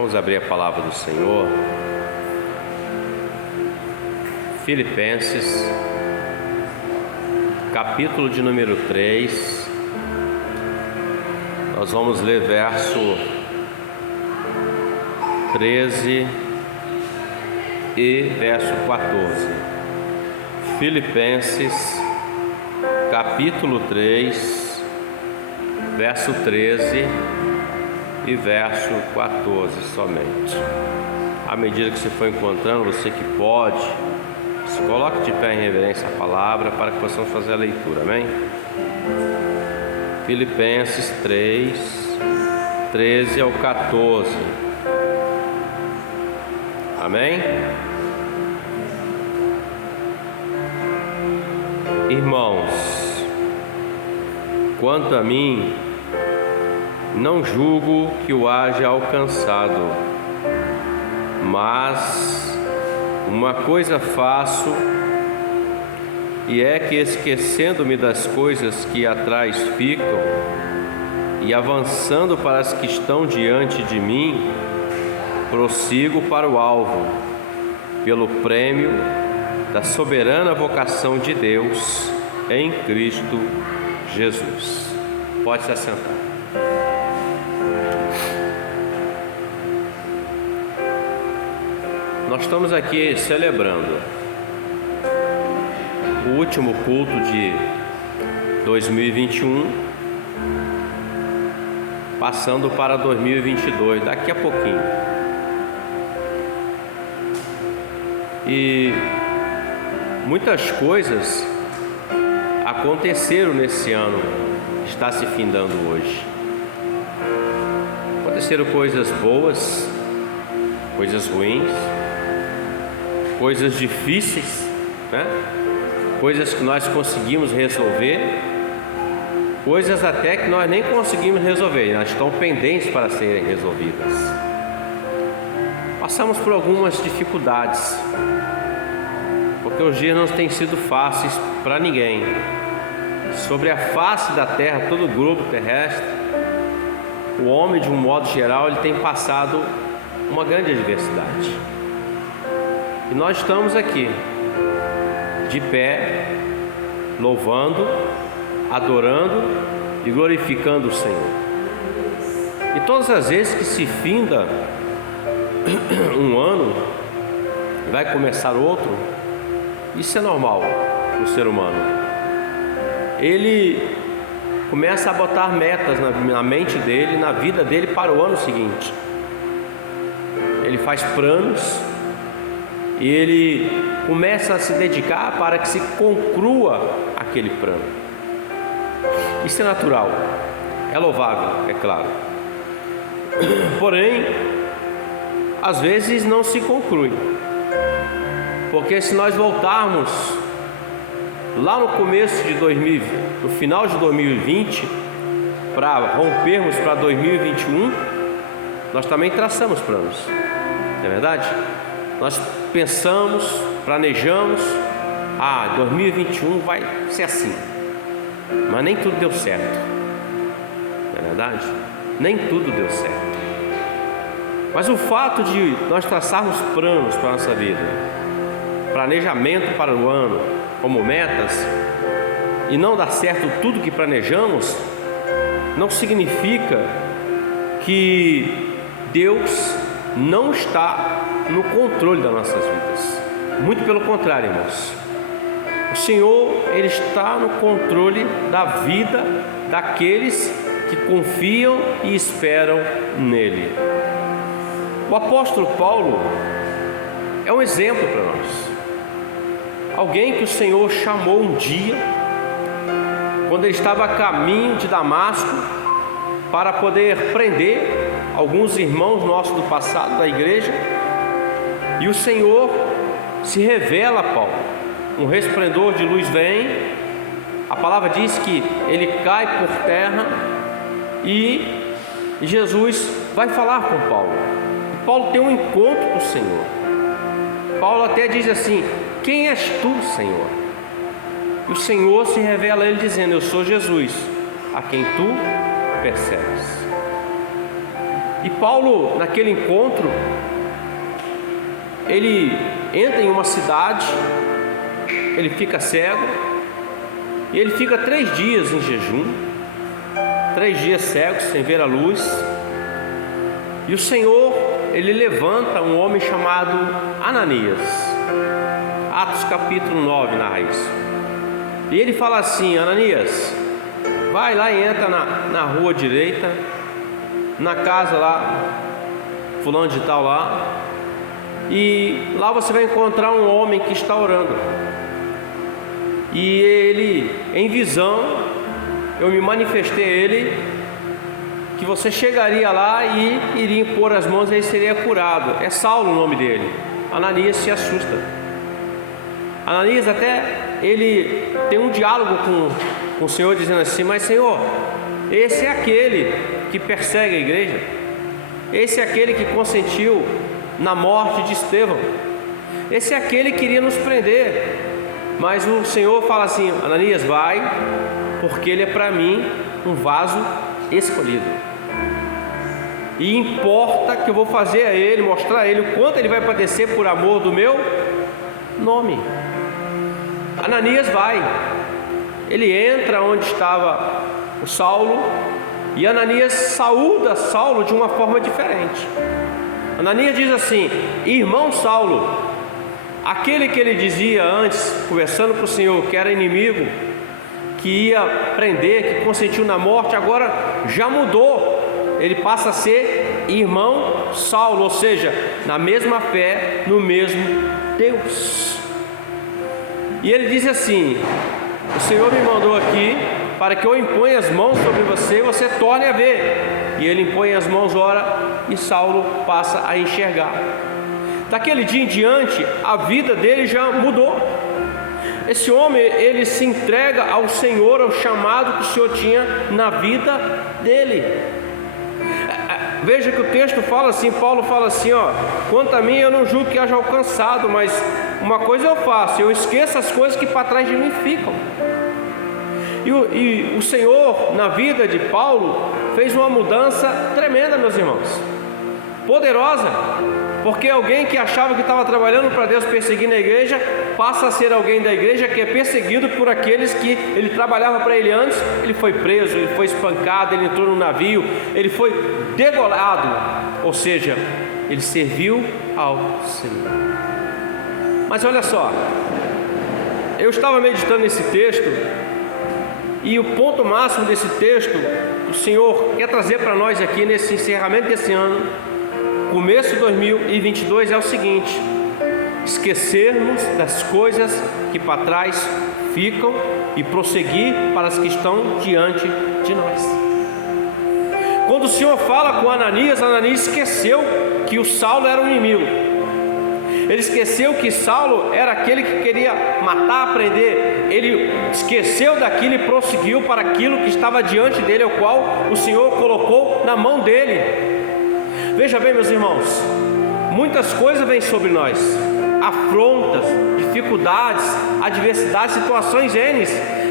Vamos abrir a palavra do Senhor. Filipenses, capítulo de número 3. Nós vamos ler verso 13 e verso 14. Filipenses, capítulo 3, verso 13 e verso 14 somente. À medida que você for encontrando, você que pode, se coloque de pé em reverência à palavra para que possamos fazer a leitura, amém? Filipenses 3, 13 ao 14, amém? Irmãos, quanto a mim, não julgo que o haja alcançado, mas uma coisa faço, e é que, esquecendo-me das coisas que atrás ficam e avançando para as que estão diante de mim, prossigo para o alvo, pelo prêmio da soberana vocação de Deus em Cristo Jesus. Pode se assentar. Nós estamos aqui celebrando o último culto de 2021, passando para 2022, daqui a pouquinho. E muitas coisas aconteceram nesse ano que está se findando hoje. Aconteceram coisas boas, coisas ruins, coisas difíceis, né? Coisas que nós conseguimos resolver, coisas até que nós nem conseguimos resolver, elas estão pendentes para serem resolvidas. Passamos por algumas dificuldades, porque os dias não têm sido fáceis para ninguém. Sobre a face da terra, todo o globo terrestre, o homem, de um modo geral, ele tem passado uma grande adversidade. E nós estamos aqui, de pé, louvando, adorando e glorificando o Senhor. E todas as vezes que se finda um ano, vai começar outro, isso é normal no ser humano. Ele começa a botar metas na mente dele, na vida dele para o ano seguinte. Ele faz planos e ele começa a se dedicar para que se conclua aquele plano. Isso é natural, é louvável, é claro. Porém, às vezes não se conclui, porque se nós voltarmos lá no começo de 2020, no final de 2020, para rompermos para 2021, nós também traçamos planos, não é verdade? Nós pensamos, planejamos, 2021 vai ser assim, mas nem tudo deu certo, não é verdade? Nem tudo deu certo. Mas o fato de nós traçarmos planos para a nossa vida, planejamento para o ano, como metas, e não dar certo tudo que planejamos, não significa que Deus não está no controle das nossas vidas. Muito pelo contrário, irmãos. O Senhor, Ele está no controle da vida daqueles que confiam e esperam nele. O apóstolo Paulo é um exemplo para nós. Alguém que o Senhor chamou um dia, quando ele estava a caminho de Damasco, para poder prender alguns irmãos nossos do passado da igreja. E o Senhor se revela a Paulo, um resplendor de luz vem, a palavra diz que ele cai por terra e Jesus vai falar com Paulo. E Paulo tem um encontro com o Senhor. Paulo até diz assim: quem és tu, Senhor? E o Senhor se revela a ele dizendo: eu sou Jesus, a quem tu persegues. E Paulo, naquele encontro, ele entra em uma cidade, ele fica cego, e ele fica 3 dias em jejum, 3 dias cego, sem ver a luz. E o Senhor, ele levanta um homem chamado Ananias. Atos capítulo 9 narra isso. E ele fala assim: Ananias, vai lá e entra na rua direita, na casa lá, fulano de tal lá, e lá você vai encontrar um homem que está orando. E ele, em visão, eu me manifestei a ele que você chegaria lá e iria impor as mãos e ele seria curado. É Saulo o nome dele. Ananias se assusta. Ananias até ele tem um diálogo com o Senhor, dizendo assim: mas Senhor, esse é aquele que persegue a igreja, esse é aquele que consentiu na morte de Estevão, esse é aquele que queria nos prender. Mas o Senhor fala assim: Ananias, vai, porque ele é para mim um vaso escolhido, e importa que eu vou fazer a ele, mostrar a ele o quanto ele vai padecer por amor do meu nome. Ananias vai, ele entra onde estava o Saulo, e Ananias saúda Saulo de uma forma diferente. Ananias diz assim: irmão Saulo, aquele que ele dizia antes, conversando com o Senhor, que era inimigo, que ia prender, que consentiu na morte, agora já mudou, ele passa a ser irmão Saulo, ou seja, na mesma fé, no mesmo Deus. E ele diz assim: o Senhor me mandou aqui para que eu imponha as mãos sobre você e você torne a ver. E ele impõe as mãos, ora, e Saulo passa a enxergar. Daquele dia em diante, a vida dele já mudou. Esse homem, ele se entrega ao Senhor, ao chamado que o Senhor tinha na vida dele. Veja que o texto fala assim, Paulo fala assim, ó: quanto a mim, eu não julgo que haja alcançado, mas uma coisa eu faço, eu esqueço as coisas que para trás de mim ficam. E o Senhor, na vida de Paulo, fez uma mudança tremenda, meus irmãos, poderosa, porque alguém que achava que estava trabalhando para Deus, perseguindo a igreja, passa a ser alguém da igreja que é perseguido por aqueles que ele trabalhava para ele antes. Ele foi preso, ele foi espancado, ele entrou no navio, ele foi degolado, ou seja, ele serviu ao Senhor. Mas olha só, eu estava meditando nesse texto, e o ponto máximo desse texto, o Senhor quer trazer para nós aqui nesse encerramento desse ano, começo de 2022, é o seguinte: esquecermos das coisas que para trás ficam e prosseguir para as que estão diante de nós. Quando o Senhor fala com Ananias, Ananias esqueceu que o Saulo era um inimigo. Ele esqueceu que Saulo era aquele que queria matar, prender. Ele esqueceu daquilo e prosseguiu para aquilo que estava diante dele, o qual o Senhor colocou na mão dele. Veja bem, meus irmãos, muitas coisas vêm sobre nós, afrontas, dificuldades, adversidades, situações N.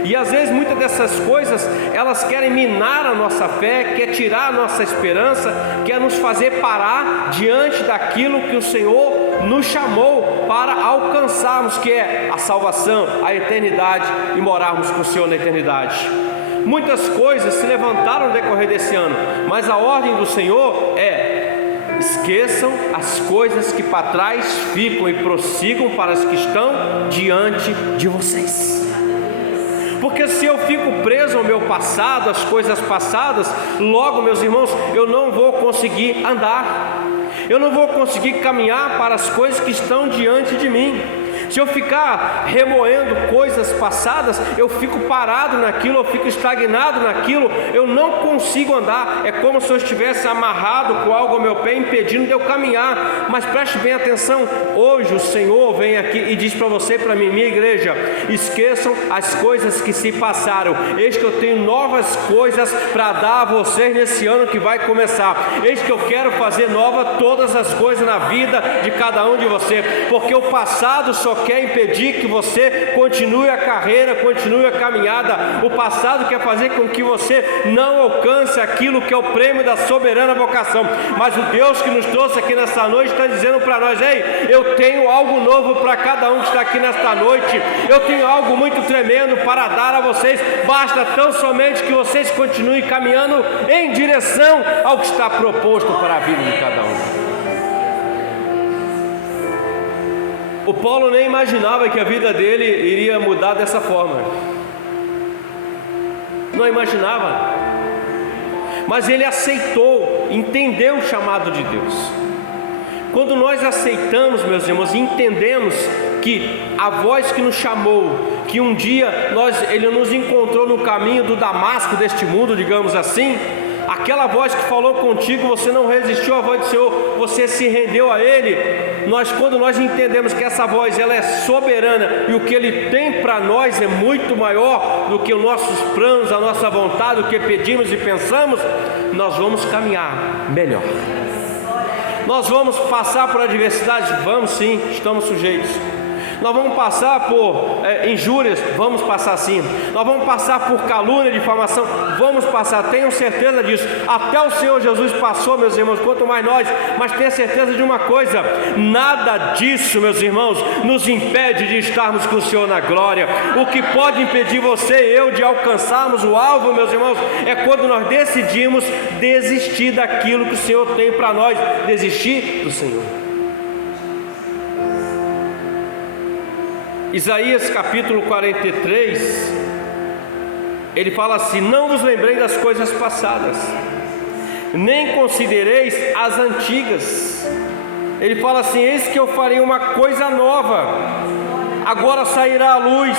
E às vezes muitas dessas coisas, elas querem minar a nossa fé, quer tirar a nossa esperança, quer nos fazer parar diante daquilo que o Senhor nos chamou para alcançarmos, que é a salvação, a eternidade, e morarmos com o Senhor na eternidade. Muitas coisas se levantaram no decorrer desse ano, mas a ordem do Senhor é: esqueçam as coisas que para trás ficam e prossigam para as que estão diante de vocês. Porque se eu fico preso ao meu passado, às coisas passadas, logo, meus irmãos, eu não vou conseguir andar, eu não vou conseguir caminhar para as coisas que estão diante de mim. Se eu ficar remoendo coisas passadas, eu fico parado naquilo, eu fico estagnado naquilo, eu não consigo andar. É como se eu estivesse amarrado com algo ao meu pé, impedindo de eu caminhar. Mas preste bem atenção, hoje o Senhor vem aqui e diz para você e para mim: minha igreja, esqueçam as coisas que se passaram, eis que eu tenho novas coisas para dar a vocês nesse ano que vai começar. Eis que eu quero fazer nova todas as coisas na vida de cada um de vocês, porque o passado só quer impedir que você continue a carreira, continue a caminhada. O passado quer fazer com que você não alcance aquilo que é o prêmio da soberana vocação. Mas o Deus que nos trouxe aqui nessa noite está dizendo para nós: ei, eu tenho algo novo para cada um que está aqui nesta noite. Eu tenho algo muito tremendo para dar a vocês. Basta tão somente que vocês continuem caminhando em direção ao que está proposto para a vida de cada um. O Paulo nem imaginava que a vida dele iria mudar dessa forma. Não imaginava. Mas ele aceitou, entendeu o chamado de Deus. Quando nós aceitamos, meus irmãos, e entendemos que a voz que nos chamou, que um dia ele nos encontrou no caminho do Damasco deste mundo, digamos assim, aquela voz que falou contigo, você não resistiu à voz do Senhor, você se rendeu a Ele. Quando nós entendemos que essa voz ela é soberana e o que Ele tem para nós é muito maior do que os nossos planos, a nossa vontade, o que pedimos e pensamos, nós vamos caminhar melhor. Nós vamos passar por adversidades? Vamos sim, estamos sujeitos. Nós vamos passar por injúrias? Vamos passar sim. Nós vamos passar por calúnia, difamação? Vamos passar, tenham certeza disso. Até o Senhor Jesus passou, meus irmãos, quanto mais nós. Mas tenha certeza de uma coisa: nada disso, meus irmãos, nos impede de estarmos com o Senhor na glória. O que pode impedir você e eu de alcançarmos o alvo, meus irmãos, é quando nós decidimos desistir daquilo que o Senhor tem para nós. Desistir do Senhor. Isaías capítulo 43, ele fala assim: não vos lembrei das coisas passadas, nem considereis as antigas. Ele fala assim: eis que eu farei uma coisa nova, agora sairá a luz.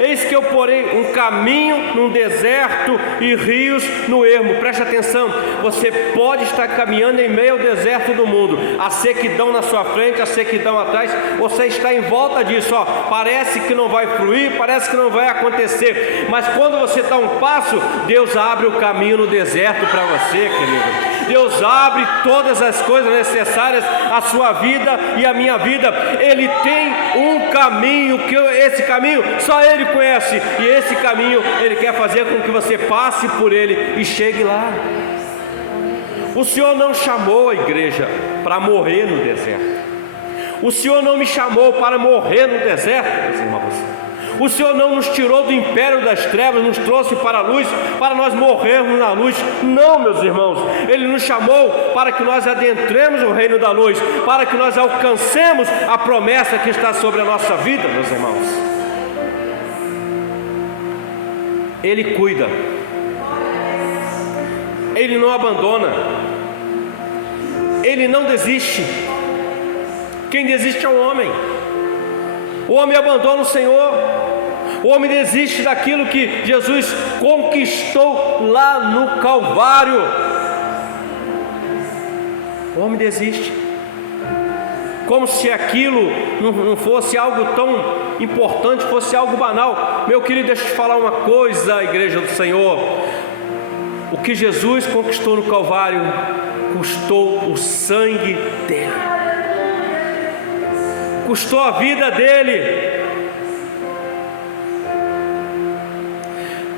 Eis que eu porei um caminho num deserto e rios no ermo. Preste atenção, você pode estar caminhando em meio ao deserto do mundo, a sequidão na sua frente, a sequidão atrás, você está em volta disso, parece que não vai fluir, parece que não vai acontecer, mas quando você dá um passo, Deus abre o caminho no deserto para você, querido. Deus abre todas as coisas necessárias à sua vida e à minha vida. Ele tem um caminho, que esse caminho só Ele conhece, e esse caminho Ele quer fazer com que você passe por ele e chegue lá. O Senhor não chamou a igreja para morrer no deserto. O Senhor não me chamou para morrer no deserto, meus irmãos. O Senhor não nos tirou do império das trevas, nos trouxe para a luz, para nós morrermos na luz. Não, meus irmãos, Ele nos chamou para que nós adentremos o reino da luz, para que nós alcancemos a promessa que está sobre a nossa vida, meus irmãos. Ele cuida, Ele não abandona, Ele não desiste. Quem desiste é o homem. O homem abandona o Senhor. O homem desiste daquilo que Jesus conquistou lá no Calvário. O homem desiste, como se aquilo não fosse algo tão importante, fosse algo banal. Meu querido, deixa eu te falar uma coisa, igreja do Senhor. O que Jesus conquistou no Calvário custou o sangue dele, custou a vida dele.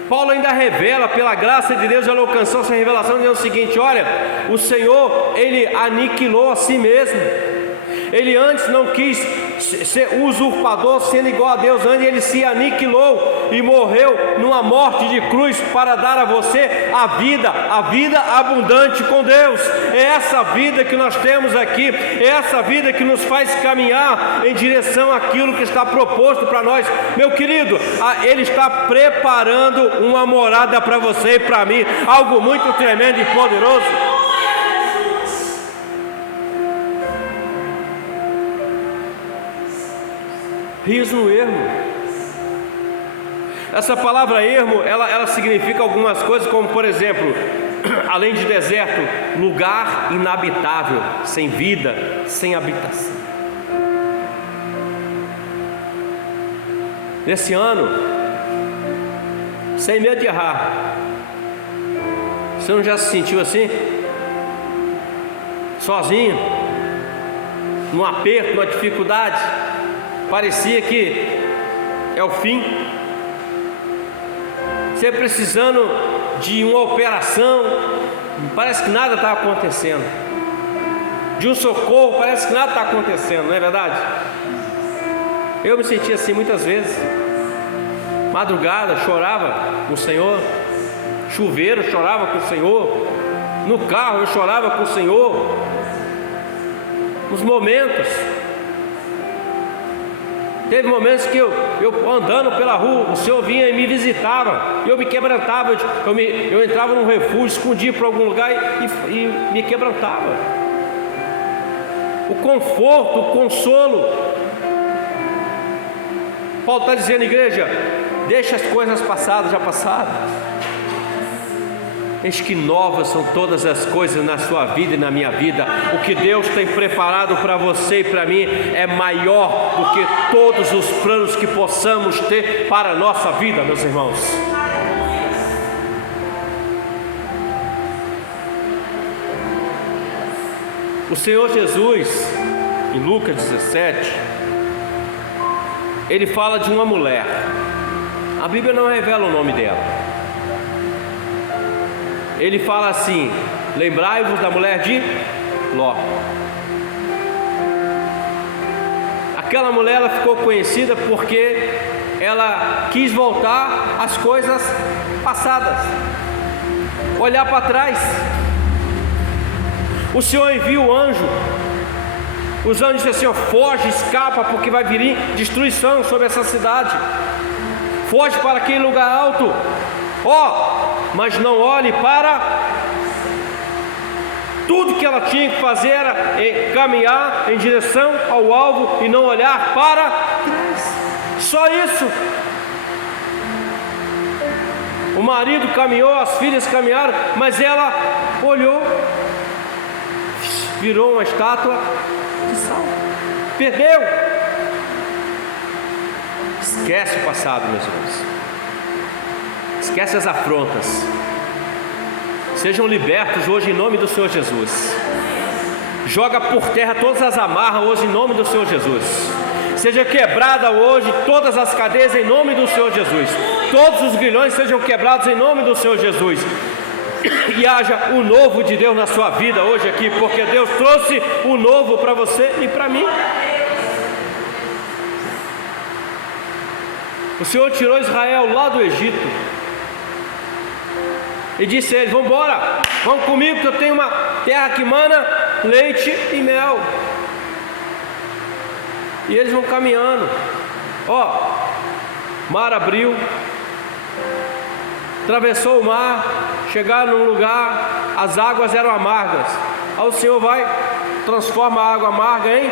Paulo ainda revela, pela graça de Deus, ele alcançou essa revelação dizendo o seguinte: olha, o Senhor, Ele aniquilou a si mesmo. Ele antes não quis ser usurpador, sendo igual a Deus. Antes Ele se aniquilou e morreu numa morte de cruz para dar a você a vida abundante com Deus. É essa vida que nós temos aqui, é essa vida que nos faz caminhar em direção àquilo que está proposto para nós. Meu querido, Ele está preparando uma morada para você e para mim, algo muito tremendo e poderoso. Rios no ermo. Essa palavra ermo, ela significa algumas coisas, como por exemplo, além de deserto, lugar inabitável, sem vida, sem habitação. Nesse ano, sem medo de errar, você não já se sentiu assim? Sozinho, num aperto, numa dificuldade? parecia que é o fim. Você precisando de uma operação, parece que nada está acontecendo. De um socorro, parece que nada está acontecendo, não é verdade? Eu me senti assim muitas vezes. Madrugada, chorava com o Senhor. Chuveiro, chorava com o Senhor. No carro, eu chorava com o Senhor. Nos momentos. Teve momentos que eu andando pela rua, o Senhor vinha e me visitava, eu me quebrantava, eu entrava num refúgio, escondia para algum lugar e me quebrantava. O conforto, o consolo. Paulo está dizendo, igreja, deixa as coisas passadas, já passaram. Eis que novas são todas as coisas na sua vida e na minha vida. O que Deus tem preparado para você e para mim é maior do que todos os planos que possamos ter para a nossa vida, meus irmãos. O Senhor Jesus, em Lucas 17, ele fala de uma mulher. A Bíblia não revela o nome dela. Ele fala assim: lembrai-vos da mulher de Ló. Aquela mulher, ela ficou conhecida porque ela quis voltar às coisas passadas, olhar para trás. O Senhor envia o anjo. Os anjos dizem assim: ó, foge, escapa, porque vai vir destruição sobre essa cidade. Foge para aquele lugar alto. Mas não olhe para. Tudo que ela tinha que fazer era caminhar em direção ao alvo e não olhar para trás. Só isso. O marido caminhou, as filhas caminharam, mas ela olhou, virou uma estátua de sal. Perdeu. Esquece o passado, meus irmãos. Esquece as afrontas. Sejam libertos hoje em nome do Senhor Jesus. Joga por terra todas as amarras hoje em nome do Senhor Jesus. Seja quebrada hoje todas as cadeias em nome do Senhor Jesus. Todos os grilhões sejam quebrados em nome do Senhor Jesus. E haja o novo de Deus na sua vida hoje aqui, porque Deus trouxe o novo para você e para mim. O Senhor tirou Israel lá do Egito e disse a eles: vamos embora, vamos comigo que eu tenho uma terra que mana leite e mel. E eles vão caminhando. Mar abriu, atravessou o mar, chegaram num lugar, as águas eram amargas. Aí o Senhor vai, transforma a água amarga em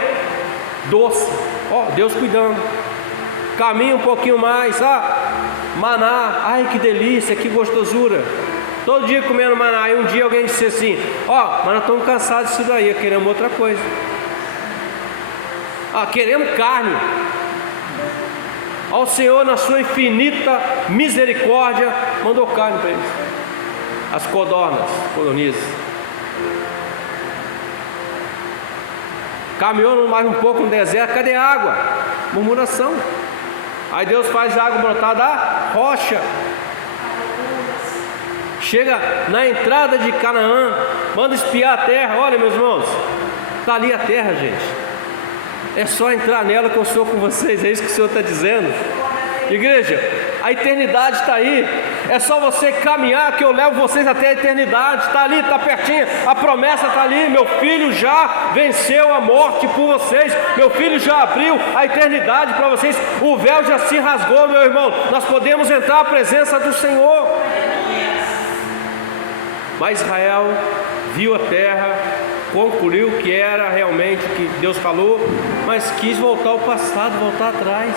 doce. Deus cuidando. Caminha um pouquinho mais, maná, ai que delícia, que gostosura. Todo dia comendo maná. E um dia alguém disse assim: mas nós estamos cansados disso daí, queremos outra coisa. Queremos carne. O Senhor, na sua infinita misericórdia, mandou carne para eles. As codornizes. Caminhou mais um pouco no deserto. Cadê a água? Murmuração. Aí Deus faz a água brotar da rocha. Chega na entrada de Canaã, manda espiar a terra. Olha, meus irmãos, está ali a terra, gente. É só entrar nela que eu sou com vocês. É isso que o Senhor está dizendo. Igreja, a eternidade está aí. É só você caminhar que eu levo vocês até a eternidade. Está ali, está pertinho. A promessa está ali. Meu filho já venceu a morte por vocês. Meu filho já abriu a eternidade para vocês. O véu já se rasgou, meu irmão. Nós podemos entrar à presença do Senhor. Mas Israel viu a terra, concluiu que era realmente o que Deus falou, mas quis voltar ao passado, voltar atrás.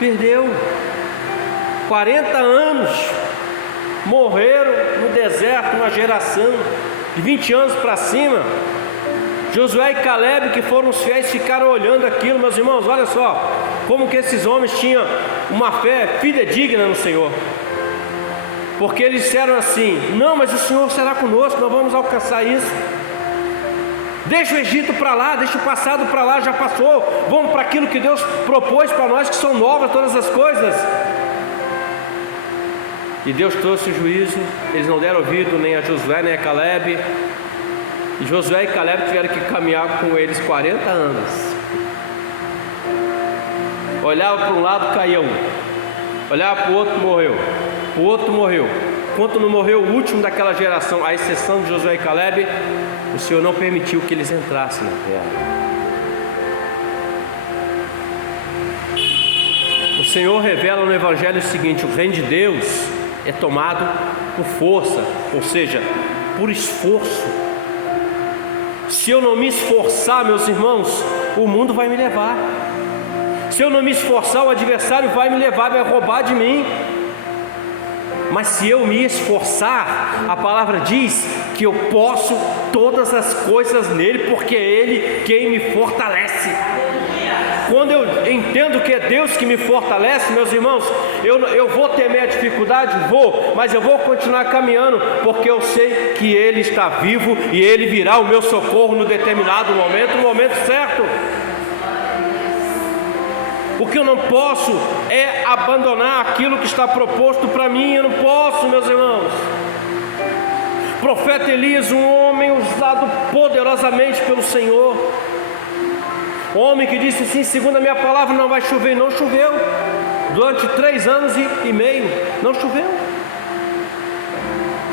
Perdeu. 40 anos morreram no deserto, uma geração de 20 anos para cima. Josué e Caleb, que foram os fiéis, ficaram olhando aquilo. Meus irmãos, olha só como que esses homens tinham uma fé fidedigna no Senhor. Porque eles disseram assim: não, mas o Senhor será conosco, nós vamos alcançar isso. Deixa o Egito para lá, deixa o passado para lá, já passou. Vamos para aquilo que Deus propôs para nós, que são novas todas as coisas. E Deus trouxe o juízo. Eles não deram ouvido nem a Josué nem a Caleb. E Josué e Caleb tiveram que caminhar com eles 40 anos. Olhava para um lado, caía um. Olhava para o outro, morreu. O outro morreu. Enquanto não morreu o último daquela geração, à exceção de Josué e Caleb, o Senhor não permitiu que eles entrassem na terra. O Senhor revela no Evangelho o seguinte: o reino de Deus é tomado por força, ou seja, por esforço. Se eu não me esforçar, meus irmãos, o mundo vai me levar. Se eu não me esforçar, o adversário vai me levar, vai roubar de mim. Mas se eu me esforçar, a palavra diz que eu posso todas as coisas nele, porque é Ele quem me fortalece. Quando eu entendo que é Deus que me fortalece, meus irmãos, eu vou temer a dificuldade? Vou, mas eu vou continuar caminhando, porque eu sei que Ele está vivo e Ele virá o meu socorro no determinado momento, no momento certo. O que eu não posso é abandonar aquilo que está proposto para mim. Eu não posso, meus irmãos. Profeta Elias, um homem usado poderosamente pelo Senhor, homem que disse assim: segundo a minha palavra não vai chover. Não choveu. Durante 3 anos e meio não choveu.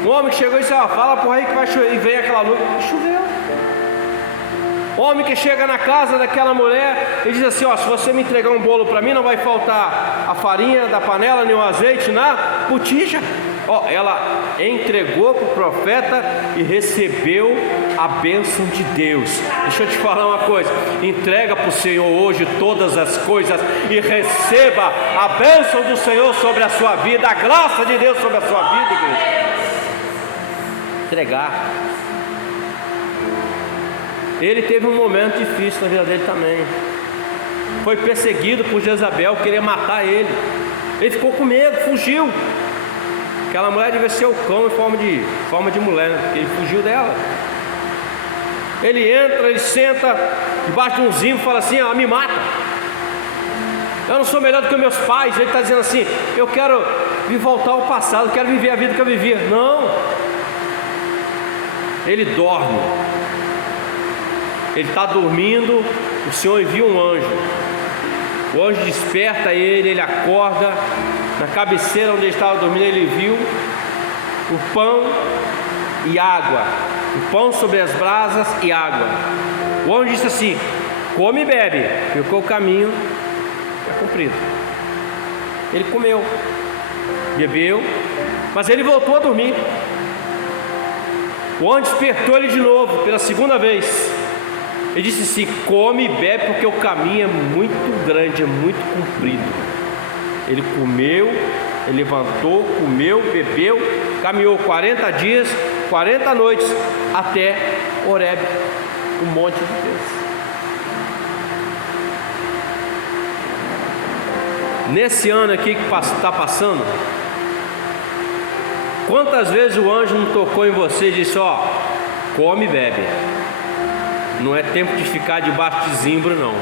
Um homem que chegou e disse: fala para o rei que vai chover. E veio aquela luz e choveu. Homem que chega na casa daquela mulher e diz assim: se você me entregar um bolo para mim, não vai faltar a farinha da panela nem o azeite na botija. Ela entregou para o profeta e recebeu a bênção de Deus. Deixa eu te falar uma coisa: entrega para o Senhor hoje todas as coisas e receba a bênção do Senhor sobre a sua vida, a graça de Deus sobre a sua vida, igreja. Entregar. Ele teve um momento difícil na vida dele também. Foi perseguido por Jezabel, queria matar ele. Ele ficou com medo, fugiu. Aquela mulher devia ser o cão em forma de mulher, né? Porque ele fugiu dela. Ele entra, ele senta debaixo de um zimbro e fala assim: me mata. Eu não sou melhor do que meus pais. Ele está dizendo assim: eu quero voltar ao passado, quero viver a vida que eu vivia. Não. Ele dorme. Ele está dormindo, o Senhor envia um anjo. O anjo desperta ele acorda. Na cabeceira onde ele estava dormindo, ele viu o pão e água. O pão sobre as brasas e água. O anjo disse assim: come e bebe, porque o caminho é comprido. Ele comeu, bebeu, mas ele voltou a dormir. O anjo despertou ele de novo, pela segunda vez. Ele disse assim: come e bebe, porque o caminho é muito grande, é muito comprido. Ele comeu, ele levantou, comeu, bebeu, caminhou 40 dias, 40 noites, até Horebe, o monte de Deus. Nesse ano aqui que está passando, quantas vezes o anjo não tocou em você e disse: come e bebe. Não é tempo de ficar debaixo de zimbro, não.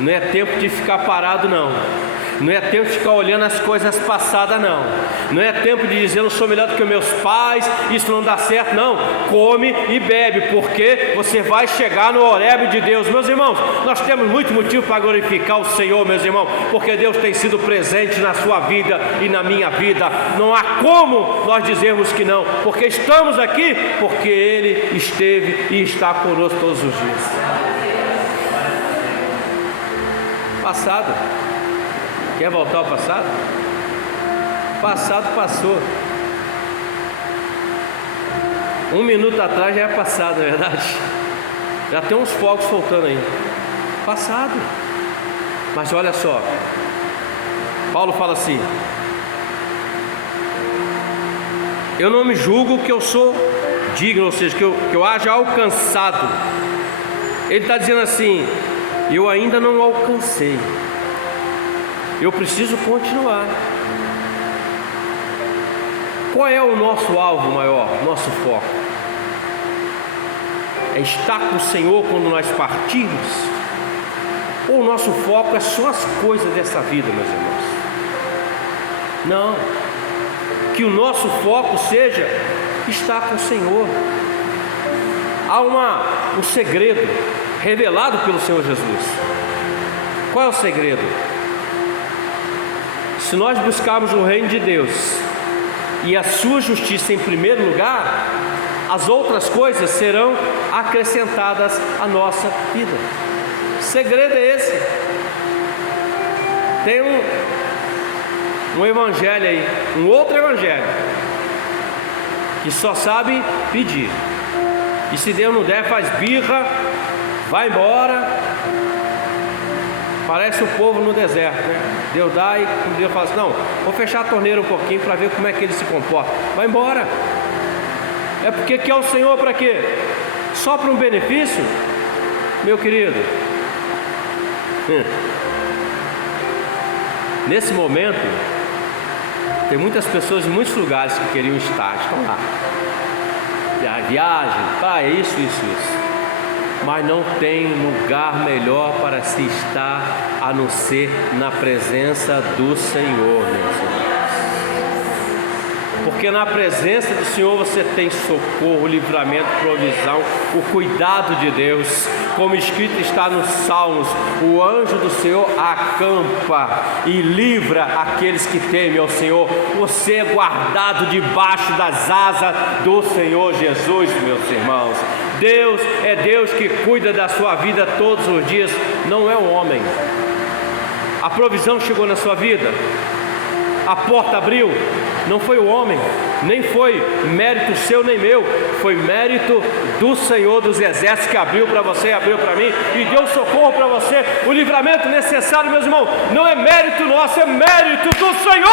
Não é tempo de ficar parado, não. Não é tempo de ficar olhando as coisas passadas, não. Não é tempo de dizer: eu não sou melhor do que meus pais, isso não dá certo, não. Come e bebe, porque você vai chegar no Horebe de Deus. Meus irmãos, nós temos muito motivo para glorificar o Senhor, meus irmãos, porque Deus tem sido presente na sua vida e na minha vida. Não há como nós dizermos que não, porque estamos aqui, porque Ele esteve e está conosco todos os dias. Passado. Quer voltar ao passado? Passado passou. 1 minuto atrás já é passado, não é verdade? Já tem uns fogos soltando aí. Passado. Mas olha só, Paulo fala assim: eu não me julgo que eu sou digno, ou seja, que eu haja alcançado. Ele está dizendo assim: eu ainda não alcancei. Eu preciso continuar. Qual é o nosso alvo maior, nosso foco? é estar com o Senhor quando nós partirmos? Ou o nosso foco é só as coisas dessa vida, meus irmãos? Não. Que o nosso foco seja estar com o Senhor. Há um segredo revelado pelo Senhor Jesus. Qual é o segredo? Se nós buscarmos o reino de Deus e a sua justiça em primeiro lugar, as outras coisas serão acrescentadas à nossa vida. O segredo é esse. Tem um evangelho aí, um outro evangelho, que só sabe pedir. E se Deus não der, faz birra, vai embora. Parece o povo no deserto, né? Deus dá e Deus fala assim: não, vou fechar a torneira um pouquinho para ver como é que ele se comporta. Vai embora. É porque quer o Senhor para quê? Só para um benefício? Meu querido, nesse momento tem muitas pessoas em muitos lugares que queriam estar, estão lá. Viagem, isso. Mas não tem lugar melhor para se estar a não ser na presença do Senhor, meus irmãos. Porque na presença do Senhor você tem socorro, livramento, provisão, o cuidado de Deus. Como escrito está nos Salmos: o anjo do Senhor acampa e livra aqueles que temem ao Senhor. Você é guardado debaixo das asas do Senhor Jesus, meus irmãos. Deus é Deus que cuida da sua vida todos os dias, não é um homem. A provisão chegou na sua vida, a porta abriu, não foi o homem, nem foi mérito seu nem meu, foi mérito do Senhor dos Exércitos que abriu para você e abriu para mim e deu socorro para você. O livramento necessário, meus irmãos, não é mérito nosso, é mérito do Senhor.